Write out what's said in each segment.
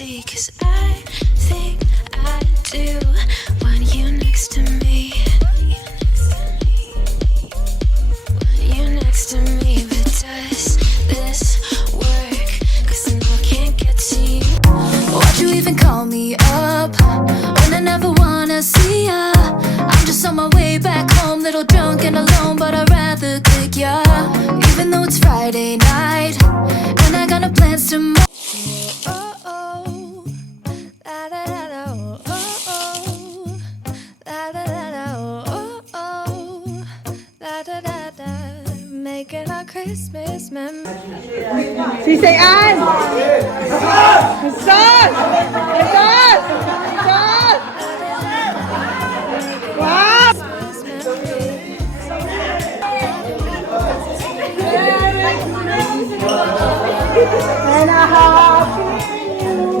see, 'cause I think I do want you next to me. You next to me, but does this work? 'Cause I know I can't get to you. Why'd you even call me up when I never wanna see ya? I'm just on my way back home, little drunk and alone, but I'd rather kick ya. Even though it's Friday night and I got no plans tomorrow. Making our Christmas memories. Sisay Ann! Hassan! Hassan! Hassan! Wow! And a happy New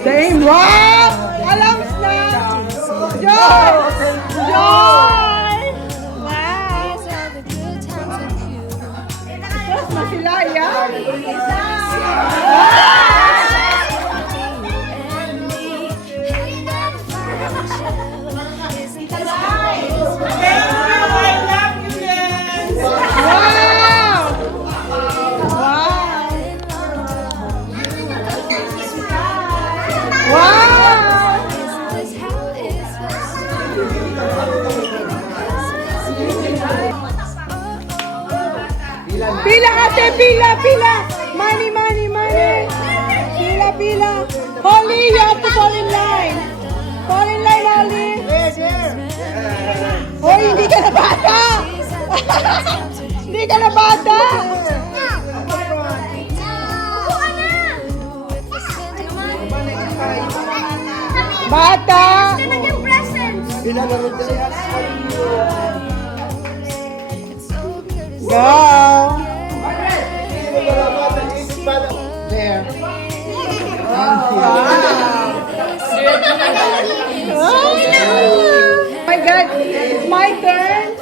Dame Rob! Alams na! Joy! Joy! Wow! Tapos na sila, yan! Pila ate, pila, pila. Money, money, money. Pila, pila. Holly, you have to fall in line. Fall in line, Holly. Hoy, hindi ka na bata. Hindi ka na bata. Bata. Go! There. Oh my God! It's my turn!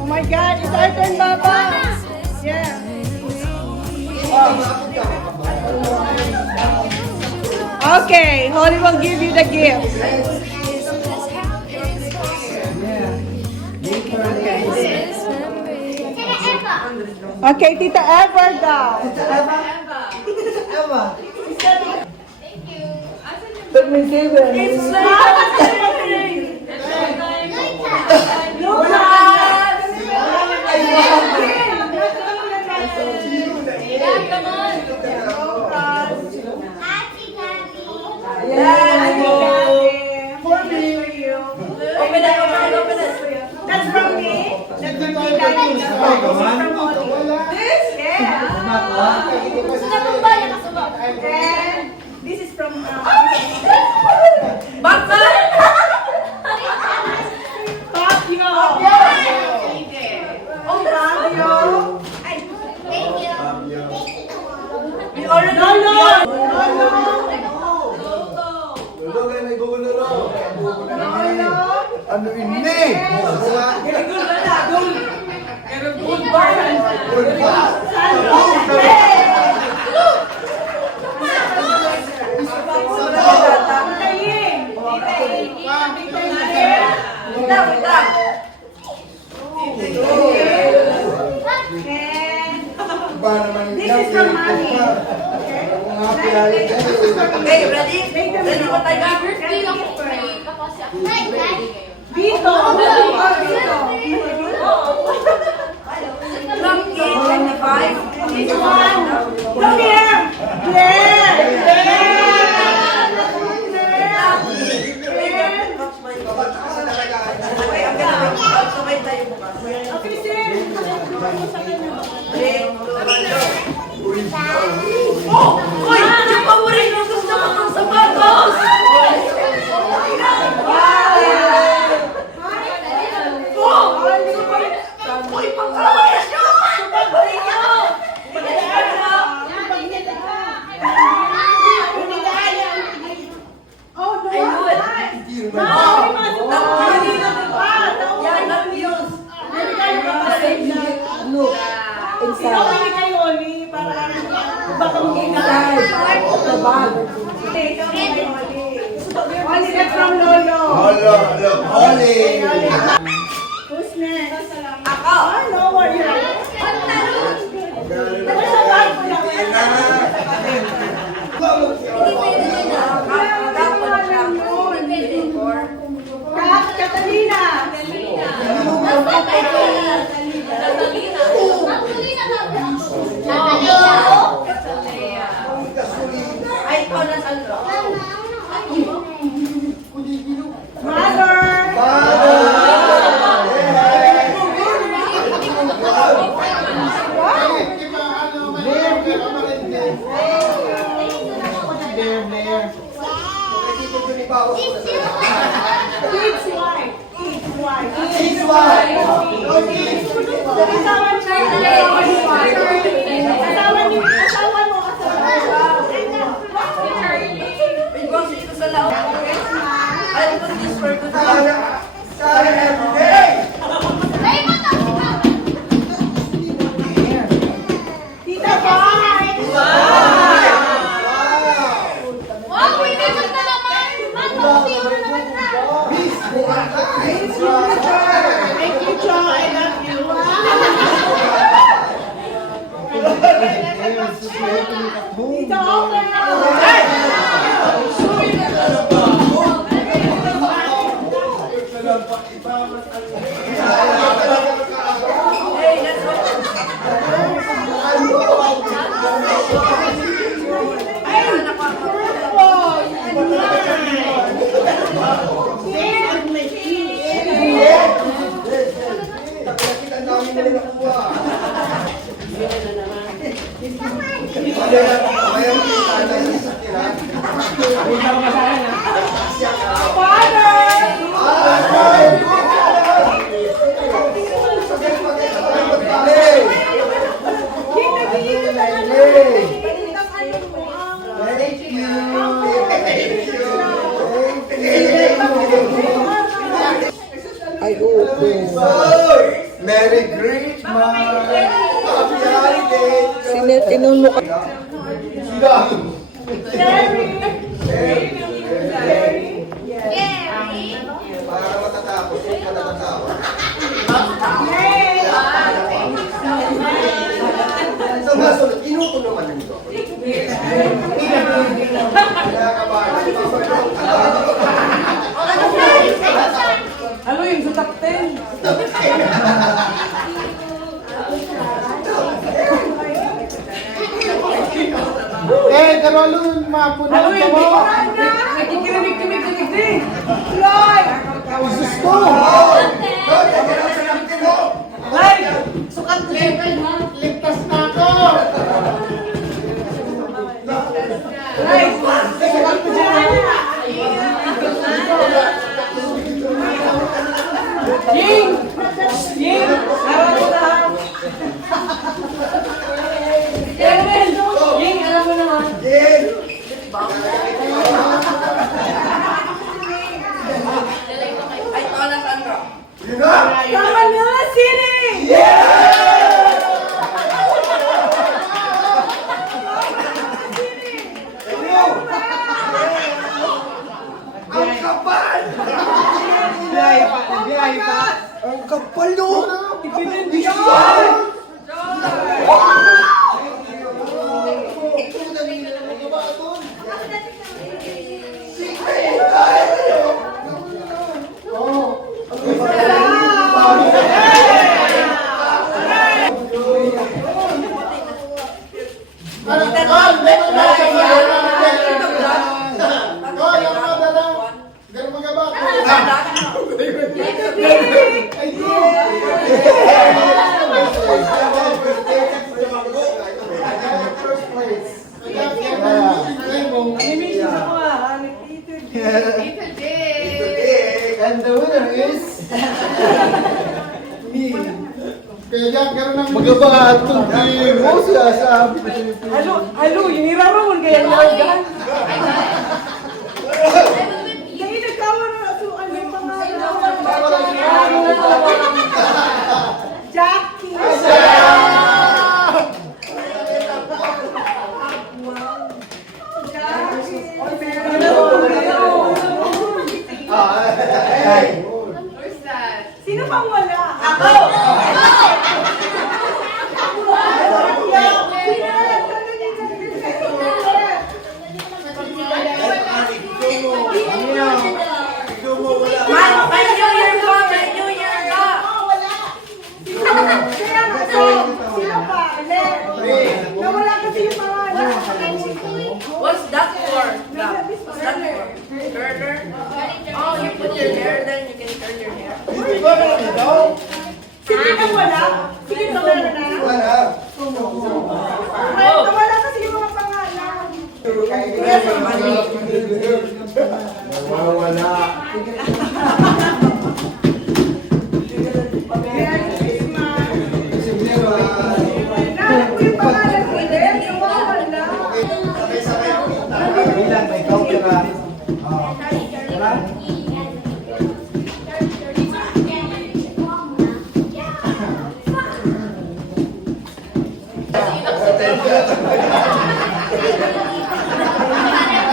Oh my God! It's our turn, Baba! Yeah! Okay, Holly will give you the gift. Okay, Tita Eva daw. Tita Eva. Eva. Thank you. Let me give it. It's That's from me. That's from me. This? Yeah. And this is from Bakal. Papio. Oh, Papio. Thank you. We already know. Ano ini? This is from Mommy. Hey, ready? Ready ko tayo? Vito. From 825. This one. Come here. Claire. Sabay tayo bukas. Okay, sir. Oh! Uy! Yung paborito gusto ko ng sapatos! Oh! Uy! Pangkawas nyo! Paborito! baka mag-ingay. Sa bag. Oli, that's from Lolo. Hello, Oli. Who's next? Ako. Oh, no worry. Sa bag mo lang. Catalina. Ay, ikaw na sa loob. Mother. Kids wife. Kids wife. Kids wife. Asawa niya. Asawa mo. May boss dito sa loob. Ay, ito this for good. Sana every day. Tita Boy. Thank you, Joe. I love you. Tita Open. Hey, let's go. Nakita namin nila nakuha. Mayroon kita na isip nila. Ay, open. Merry Christmas! Happy holiday! Tinulmo ka. Sila! Para matatapos, matatapos. Sa masunod, inuto naman nito. Ano yung sa top 10? Karolun, mapunan Ano yung mo? Nakikiramig-kimig-kimig din. Floyd! Gusto! Ay! Sukat ko dyan. Ligtas na ako! Ay! Sukat ko dyan. Ying! Ying! Alam mo na ha? Ying, alam mo na ha? Ay, ikaw na sa loob. Yun na! Tama na, Siri! Ang kapal! Ang kapal no! And the winner is me. Magabatong team mo siya sabi. Halo, yung iraron kaya nilagyan. Kaya nagkawa na ito, ano yung pangalan? Jackie!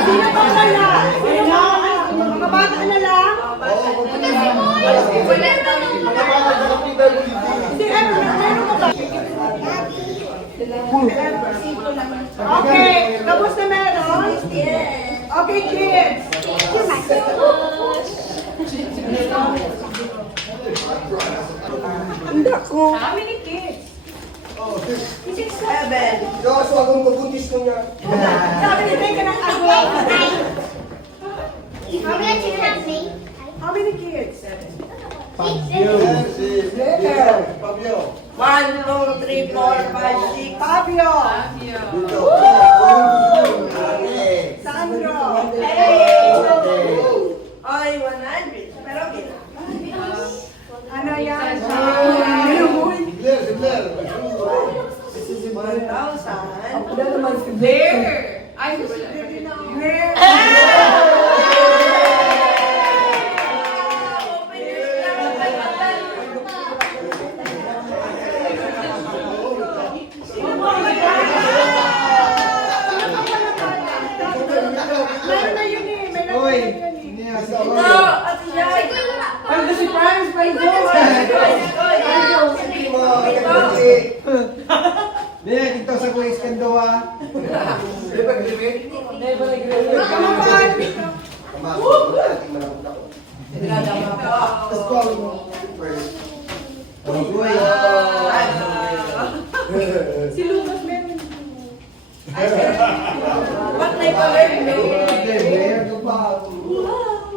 Sino pa wala? Ayun na, mga bata na lang. Si ano, meron ka ba? Okay, tapos na meron? Okay, kids. Hindi ako. How many kids? 7. Diyos, wag mong mabuntis ko niya. Sabi ni Teka ng agwa. How many kids? 7. Pabio. Pabio. 1, 2, 3, 4, 5, 6. Fabio. Dito. Sandro. Ay, 100. Pero okay. Ano yan? Sigler, sigler. 1,000. There. Meron na yun eh. Meron na yun eh. Ito, Ate Jai. Pag si Franz, pag Dito sa Kuwais Kandawa. Kamapaan. Tapos call mo. Si Lucas meron. Ba't may color?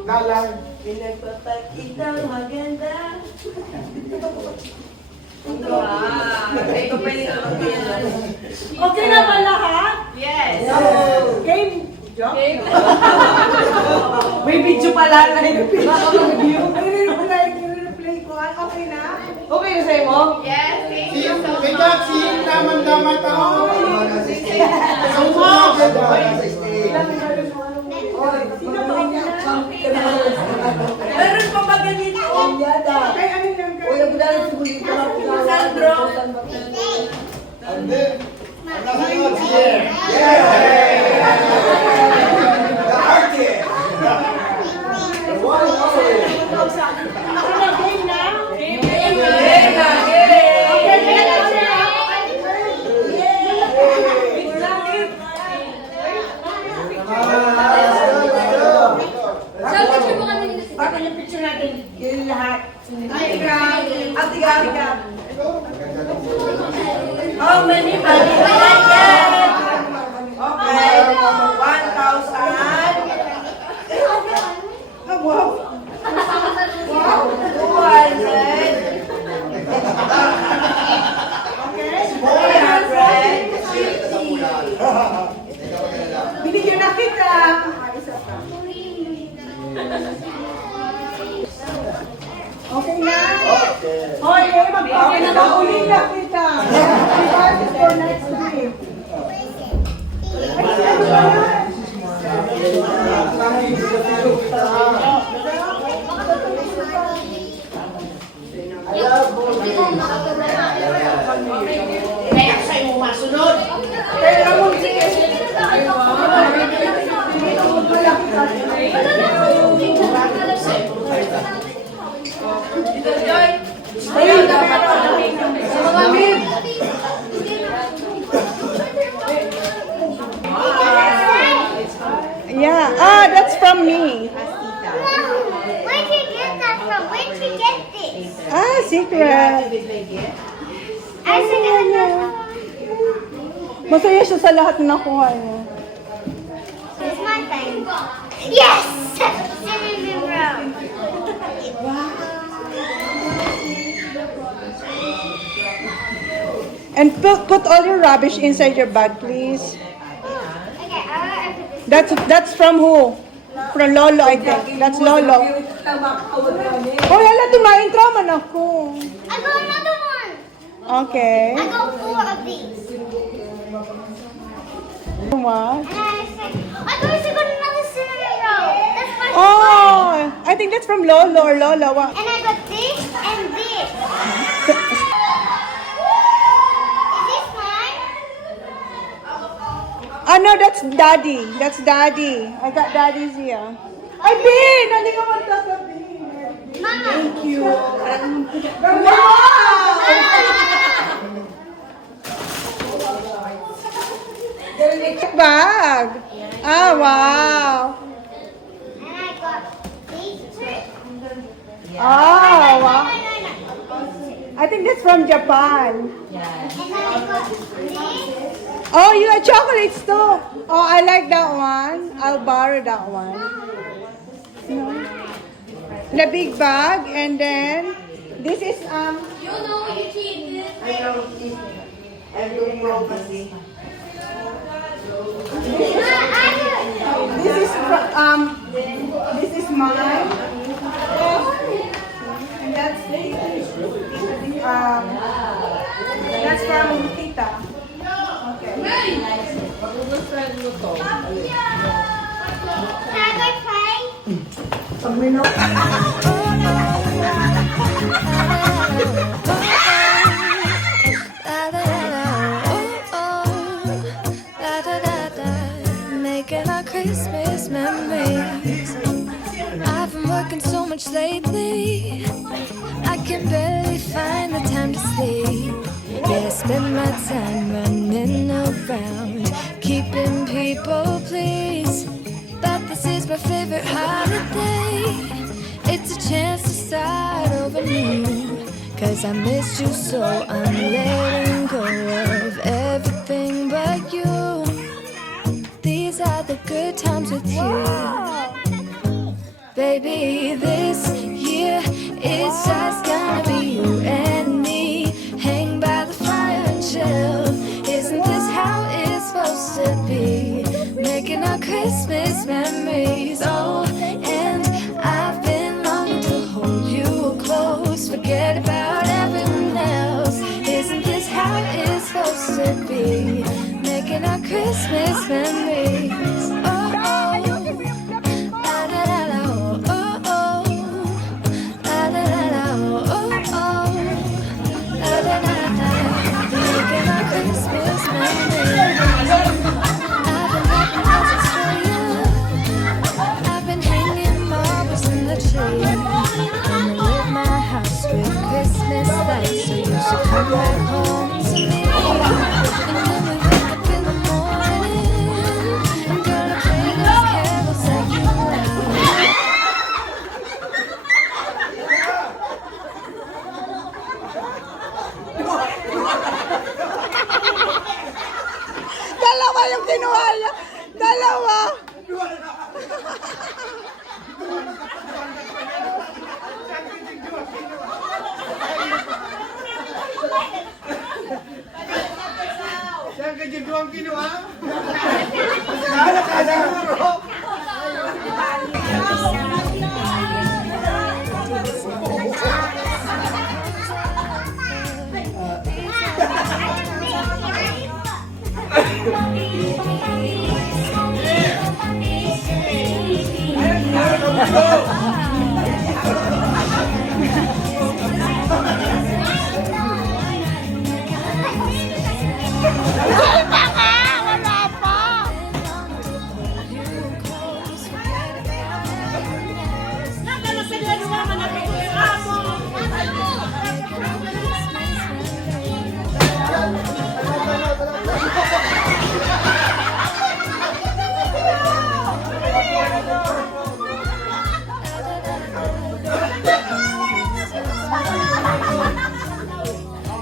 Galang. Pinagpapakitang maganda. Ito pa yung Okay na ba lahat? Yes. Game. May video pala na i-review. I-replay ko. Okay na? Okay na sa'yo mo? Yes, thank you so May much. taxi, naman-daman ako. Sino ba ang Meron pa ba ganito? Kay ano lang kayo? Sandro. And then, nakasunod si Jer. The artist. The one and only. Ano na, game na? Game na, game. Okay, game na siya. Bakit yung picture natin? Yung lahat. Ate Gaga. How many money will I get? Okay. 1,000. Wow. Wow. 200. Okay. 350. Binigyan na kita. Isa pa. Okay na? Hoy, magpapin na uli na kita. Invite us for next week. Ay, ano ba yan? Kaya mo, Ito, Joy. ayun na meron. Mga mid. Yeah, that's from me. Where'd you get that from? Where'd you get this? Secret. I said it was Masaya siya sa lahat na nakuha niya. It's my thing. Yes! Cinnamon roll. And put all your rubbish inside your bag, please. Okay, I put this. That's from who? From Lolo, I think. That's Lolo. Oh, yala, tumain trauma na ako. I got another one. Okay. I got 4 of these. What? And I also got another cinnamon roll. That's my Oh, I think that's from Lolo or Lola. What? And I got this and this. Is this mine? Oh no, that's daddy. That's daddy. I got daddy's here. Ay, Bin! Hindi ka man sasabihin. Thank you. Wow! Bag. Ah, wow. And I got these two. Oh, wow. I think that's from Japan. And then I got this. Oh, you got chocolates too. Oh, I like that one. I'll borrow that one. No. The big bag, and then this is You know you cheated. this is this is mine. And that's from Tita. Okay. Can I go play? Making our Christmas memories. I've been working so much lately, I can barely find the time to sleep. Yeah, I spend my time running around, keeping people pleased. But this is my favorite holiday. It's a chance to start over new. Cause I missed you so I'm letting go of everything but you. These are the good times with you. Baby, this year is just gonna be you and me. Hang by the fire and chill. Isn't this how it's supposed to be? Making our Christmas memories. Oh, and I've been longing to hold you close. Forget about everyone else. Isn't this how it's supposed to be? Making our Christmas memories. Oh, oh. La, la, la, la, oh, oh, oh. La, la, la, la, oh, oh, oh. La, la, la, la. Making our Christmas memories. I've been wrapping presents for you. I've been hanging marbles in the tree. Gonna lit my house with Christmas lights, so you should come back home to me. And when we wake up in the morning, I'm gonna play those carols that you love. Dalawa yung kinuha niya. Dalawa. Saan ka dyan doon kinuha? Kala ka siguro.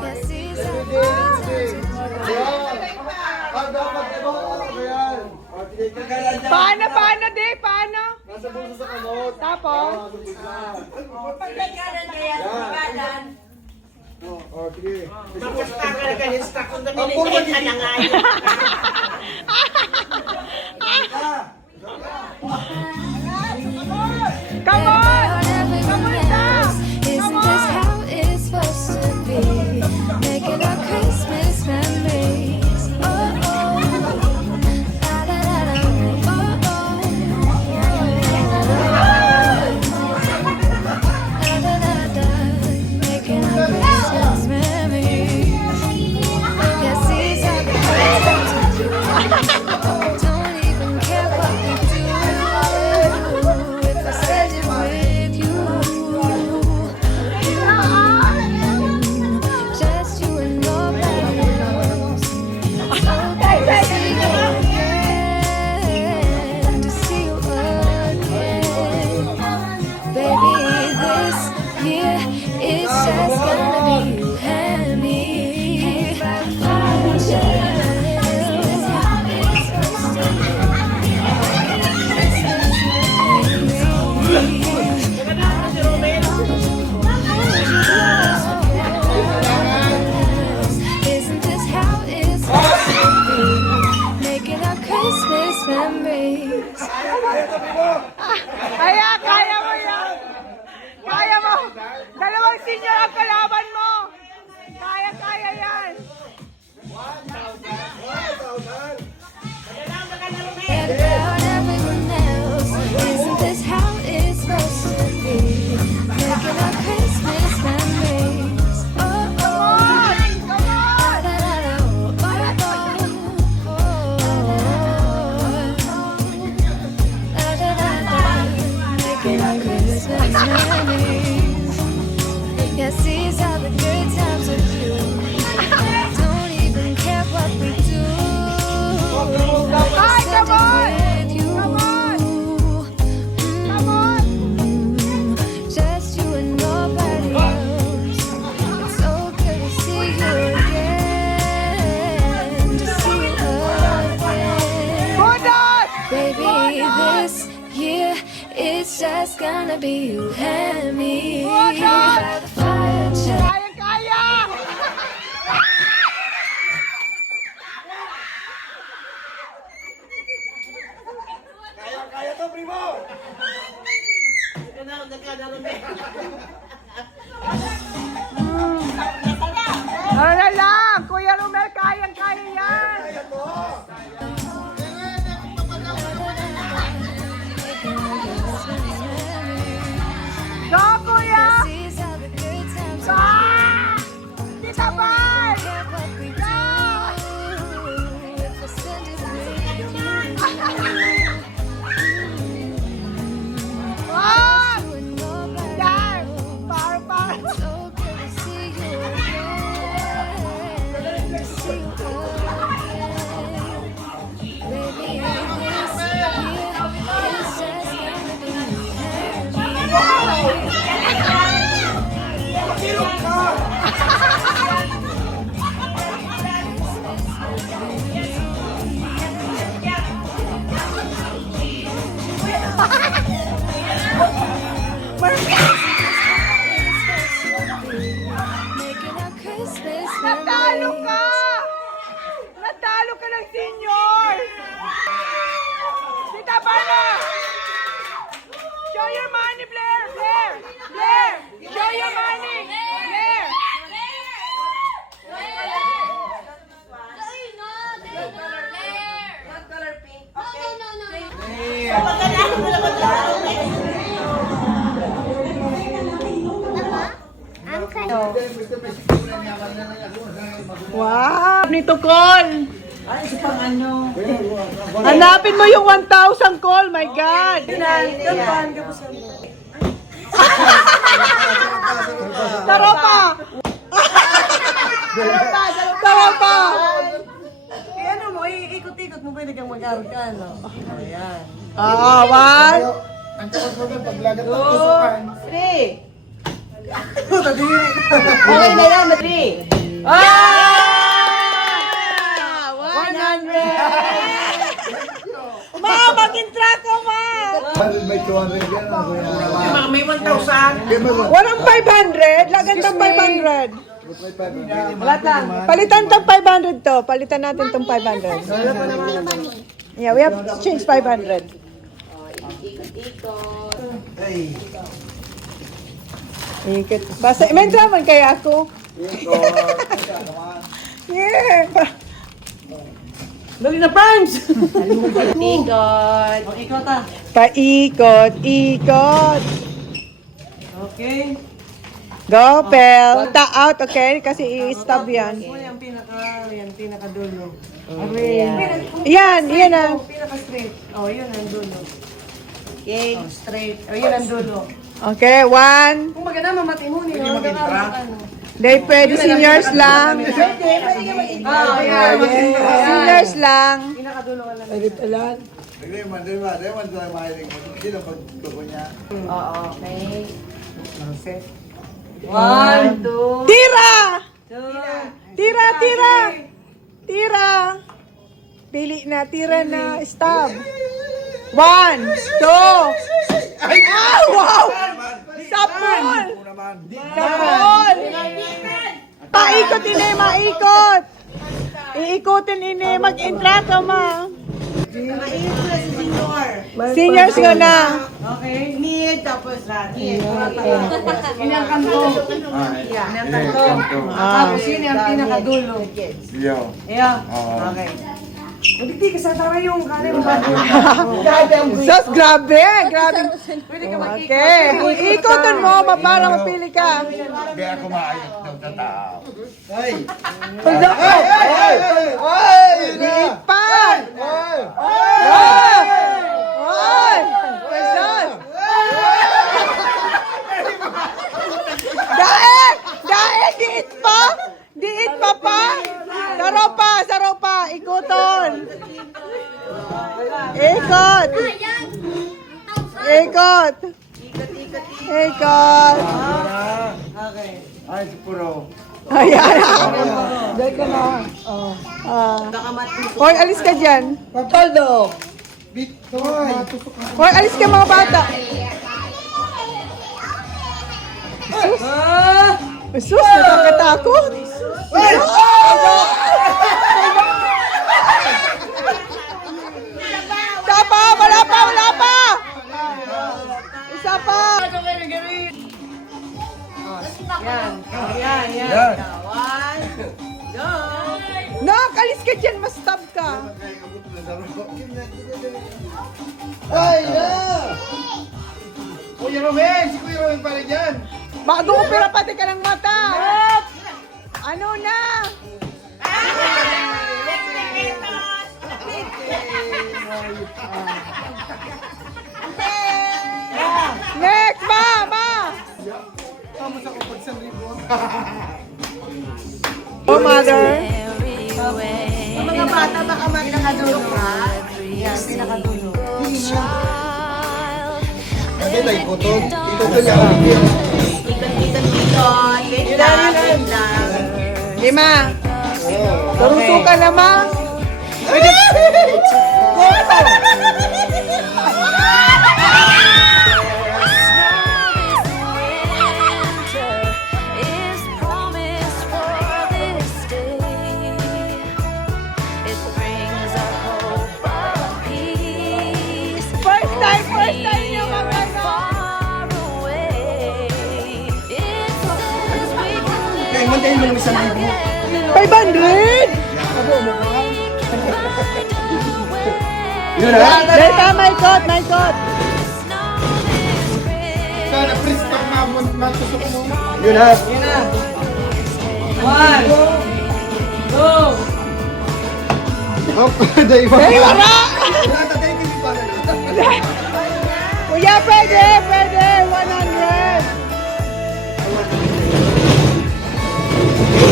Yes, these are the good times. Ah, dapat ito. Ayan. O, tigay ka dyan. Paano, Di? Paano? Nasa bulsa sa kamot. Tapos? Yan. O, sige. Ang pulot na nga yun. Come on! Everyone else. Isn't this how it's supposed to be? Making our Christmas memories. Oh, oh. La, la, la, la. Oh, oh. La, la, la, la. Making our Christmas memories. Yes, these are the good times with you. Kaya mo yan. Kaya mo. Dalawang senior ang kalaban mo. Kaya yan. Forget about everyone else. Isn't this how it's supposed to be? Making our Christmas memories. Oh, oh, come on, da, da, da, oh, oh, da, da, da, da. Making our Christmas memories. Yes, these are the good times with you. Don't even care what we do. Ay, come on! With you. Come on! Just you and nobody else. It's so good to see you again. To see you again. Budas! Baby, this year it's just gonna be you and me. Budas! By the fire, chill. Kaya! Kaya to, primo! Ano na lang, Kuya Romel, kaya yan. Kaya to! Go, Kuya! These are the good times. Ah! Tita Bar! Forget what we do. If I spend it with you. Ah! You and nobody Yan! else. Par. So good to see you again. To see you again. Baby, this year is just gonna be you and me. Making our Christmas Natalo memories. ka! Natalo ka ng senior! Tita Barna! Show your money, Blair! Blair! Blair! Show your money! Blair! Wow! Nito call! Hanapin mo yung 1,000 call, my God! Taropa! Taropa! Ano mo, ikot-ikot mo pwede kang mag-arka, no? Ayan. Ah, one, Ang tapos mo doon, paglagat ng tusukan. Okay na yan, Madri. ah! 100! Ma, mag-intra ko, ma! May 200 yan. May 1,000. Walang 500, lagan ng 500. Palitan tong 500 to. Palitan natin tong 500. Yeah, we have to change 500. Ikot. Basta, may draman kaya ako. Yeah. Dali na, Primes! Ikot. O, ikot ah. Paikot, ikot. Okay. Go, Pel. Out, okay? Kasi i-stop yan. Ito yung pinaka-dulo. Yan, yan ang. Pinaka-straight. Oh, yun ang dulo. Okay. Oh, straight. Oh, yun ang dulo. Okay, one. Kung maganda, mamati mo niyo. They pwede seniors lang. Oh, yeah. Seniors lang. Pinaka-dulo ka lang. Pwede lang. Hindi man tayo mahilig mo. Hindi lang pagdugo niya. Oo, okay. 1, 2, Tira! 2. Tira, tira! Tira! Pili na, tira na. Stop. 1, 2. Ah, wow! Sapol! Sapol! Paikot ini, maikot! Iikutin ini, mag-intra ka, ma. Seniors ko na. Okay, need tapos need. Ilang kanto. Ilang kanto. Tapos yun yung pinakadulo. Yo. Ayan. Okay. Hindi ka sa tara yung kanin mo. Sus, grabe. Grabe. Okay. Ikotan mo para mapili ka. Kaya ako maayos daw sa tao. Ay! Liit pa. Ay! Ay! Sus. Daig! Daig! Diit pa! Diit pa pa! Saropa! Ikuton! Ikot! Ikot! Ikot! Okay. Ay, si Puro. Ayan! Diyan ka na. Oh. Hoy, alis ka dyan. Papaldo! Victoy! Hoy, alis ka mga bata. Sus, nakakatakot. Isa pa, wala pa. Isa pa. Yan. Yan. One. Go. Nak, alis ka dyan, mastab ka. Ay, na! Kuya Romen! Si Kuya Romen pala dyan! Bago opera pati ka ng mata. Ano na? Next, ma! Kamusta ko pag sa libo? Oh, mother. Sa mga bata baka pinakadulo ha. Yan, pinakadulo. Ano tayo putol? Ito to niya. Lima. Turusukan na, ma. Is promise for this day. It brings a hope of peace. First time niyo mga Far away. It says we can live. Kaya mantayin mo ng isang libo. 500! Yun ha? Data, my God. Sana please pag matusok mo. Yun ha? Yan na. One. Two. Oh, dahil ba? Hey, wala! Nakatatayin ko yung pala na. Kuya, pwede. 100.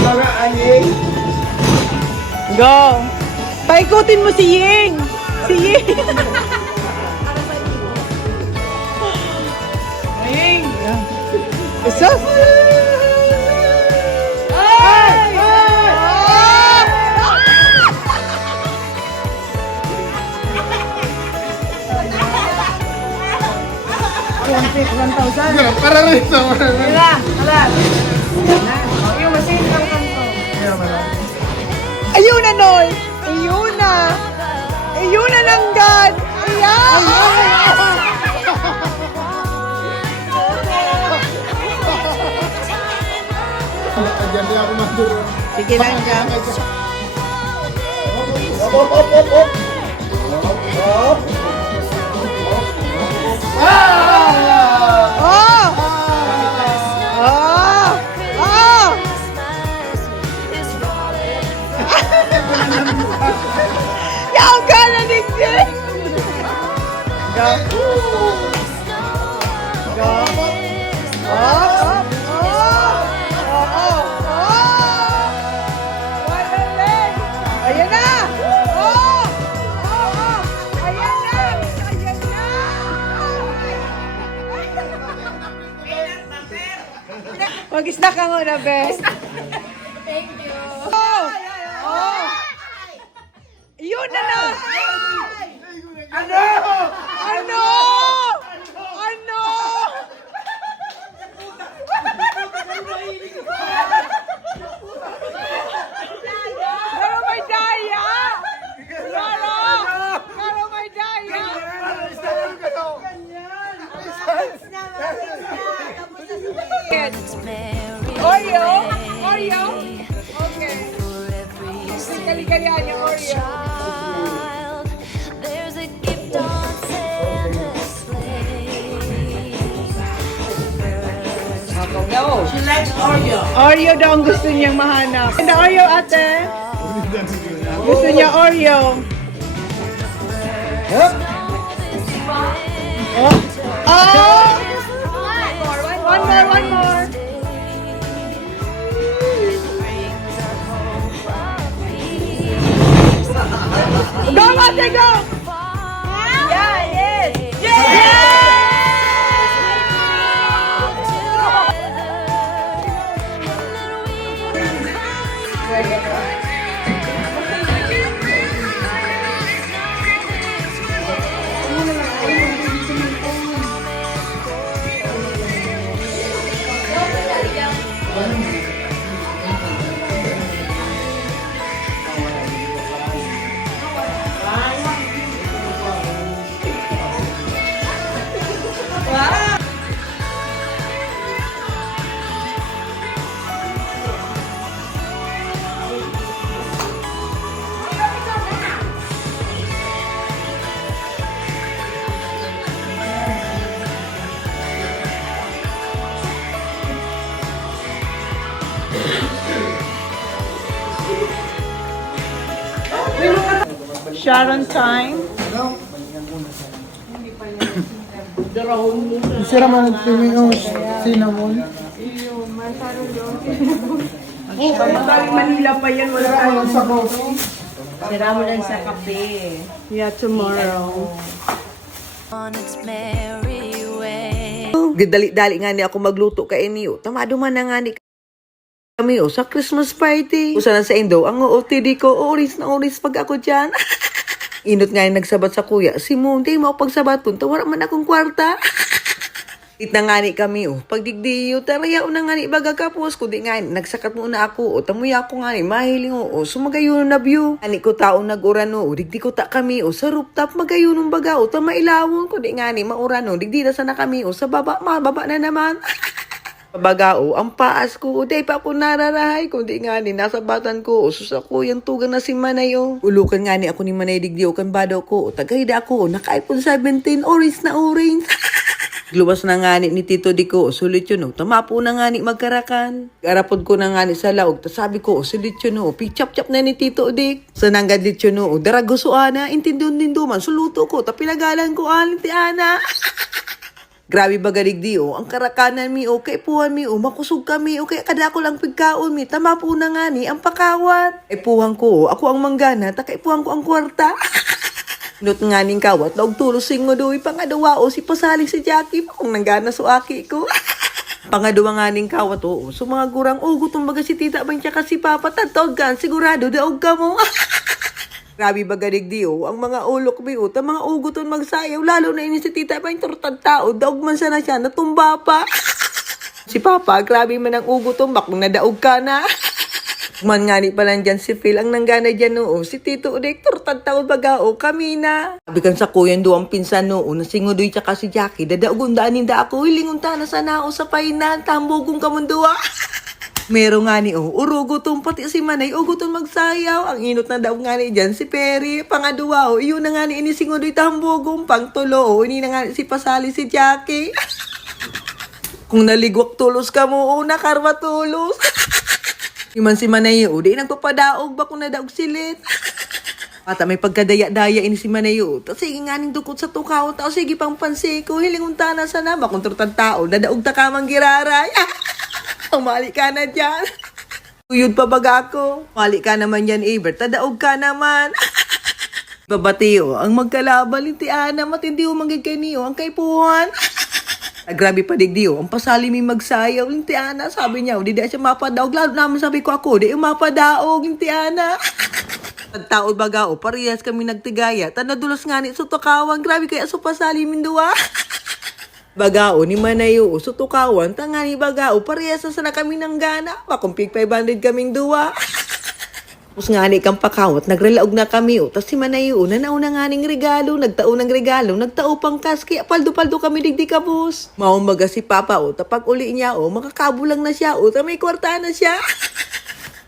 Mga anying. Go. Paikutin mo si Ying. Aying. Isa. Ay! Para rin sa mga. Wala. Yung masin ng kanto. Ayun na, Nol. Ayun na ng God. Ayan. Diyan din ako maduro. Sige lang dyan. Op. Oh! Yaw ka na, Nixie! Go. Ayan na! Ayan na! Mag-snack ka muna, Bes. Thank you. Oh! Yun na na! Ano? Pero may daya! Pero may daya! Oreo? Oreo? Okay. Kali-kalihan yung Oreo. There's a gift on Santa's sleigh. She likes Oreo. Oreo daw ang gusto niyang mahanap. And Oreo, ate? Gusto niya Oreo. Oh! Oh! One more. Go, ate, go! Yeah, yes! Sharon time. Sira man yung cinnamon. Galing Manila pa yan. Wala tayong Sa coffee. Sira mo lang sa kape. Yeah, tomorrow. On its merry way. Dali-dali nga ni ako magluto kay niyo. Tamado man na nga ni kami sa Christmas party. Usa na sa Indo, ang OOTD ko, oris na oris pag ako dyan. Inot nga yung nagsabat sa kuya, si Monday mo pagsabat punta, wala man akong kwarta. Itna nga ni kami, pagdigdiyo, taraya na nga ni baga kapos, kundi nga nagsakat muna ako, tamuya ko nga ni, mahiling sumagayon na view. Ani ko taon nag-urano, digdi ko ta kami, sa rooftop, magayon ng baga, tamailawon, kundi nga ni, maurano, digdi na sana kami, sa baba, mababa na naman. Pabagao, ang paas ko, day pa ako nararahay, kundi nga ni, nasa batan ko, sus ako, yung tugang na si Manayo. Ulukan nga ni ako ni Manay digdiyo, kan bado ko, tagahida ako, naka-iPhone 17, orange na orange. Luwas na nga ni Tito Dico, sulit yun, tamapo na nga ni magkarakan. Garapod ko na nga ni sa laog, sabi ko, sulit yun, pichap-chap na ni Tito Dick. Sa nanggadlit yun, darago suana, intindun-tinduman, suluto ko, tapilagalan ko, alinti ana. Grabe ba galigdi ang karakanan mi kay puhan mi makusog kami kay kada ko lang pigkaon mi tama po na nga ni ang pakawat. Puhan ko ako ang manggana takay puhan ko ang kwarta. Not nga ning kawat log tulusing mo doy pangadawa si pasali si Jackie kung nanggana so aki ko. Pangadawa nga ning kawat so mga gurang gutom baga si tita bang tsaka si papa tatawag ka sigurado daog ka mo. Grabe ba galigdi ang mga ulok mi ang mga uguton magsayaw, lalo na ini si tita pa yung turtad tao, daog man sana siya, natumba pa. Si papa, grabe man ang uguton, bakong nadaog ka na. Man nga ni pala dyan si Phil, ang nanggana dyan si Tito Udek, turtad tao baga kami na. Sabi kan sa kuyan doon ang pinsan nasingodoy tsaka si Jackie, dadaogon daanin da ako, hilingon ta na sana sa painan, tambogong kamundua. Meron nga ni urugutom pati si Manay, ugutom magsayaw. Ang inot na daw nga ni dyan si Perry. Pangaduwa, iyon na nga ni inisingodoy tambogong. Pangtulo, ini na nga si pasali si Jackie. Kung naligwak tulos ka mo, nakarwa tulos. Iman si Manay, di nagpapadaog ba kung nadaog silit. Ata may pagkadaya-daya ini si Manay, sige nga ning dukot sa tukaw, tao sige pang pansiko, hilingon ta na sana, bakong turtang tao, nadaog ta ka mang giraray. Mali ka na dyan. Tuyod pa baga ako. Mali ka naman yan, Eber. Tadaog ka naman. Babati ang magkalabal ni Tiana. Matindi magiging kay niyo ang kaipuhan. Grabe pa digdi ang pasali mi magsayaw ni Tiana. Sabi niya, di siya mapadaog. Lalo naman sabi ko ako, di mapadaog ni Tiana. Tagtaod baga parehas kami nagtigaya. Tanadulos nga ni sutukawan. Grabe kaya so pasali min duwa. Bagao ni Manayo, sutukawan, tanga ni bagao, parehas na sana kami ng gana, makumpig 500 kaming duwa. Tapos nga ni kang pakawat, nagrelaog na kami o. Tapos si Manayo, nanauna nga ning regalo, nagtao ng regalo, nagtao pang kas, kaya paldo-paldo kami digdi kapos. Maumaga si Papa o, tapag uli niya o, makakabulang na siya o, may kwarta na siya.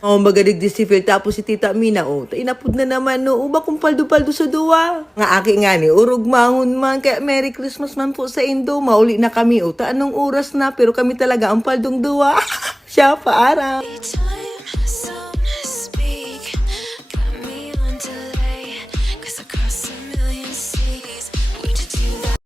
Maumaga digdi si Phil, tapos si Tita Mina o, inapod na naman no, uba kung paldo-paldo sa duwa. Nga aki nga ni, urog mahon man, kaya Merry Christmas man po sa Indo, mauli na kami o, anong oras na, pero kami talaga ang paldong duwa. Siya, paaraw. Time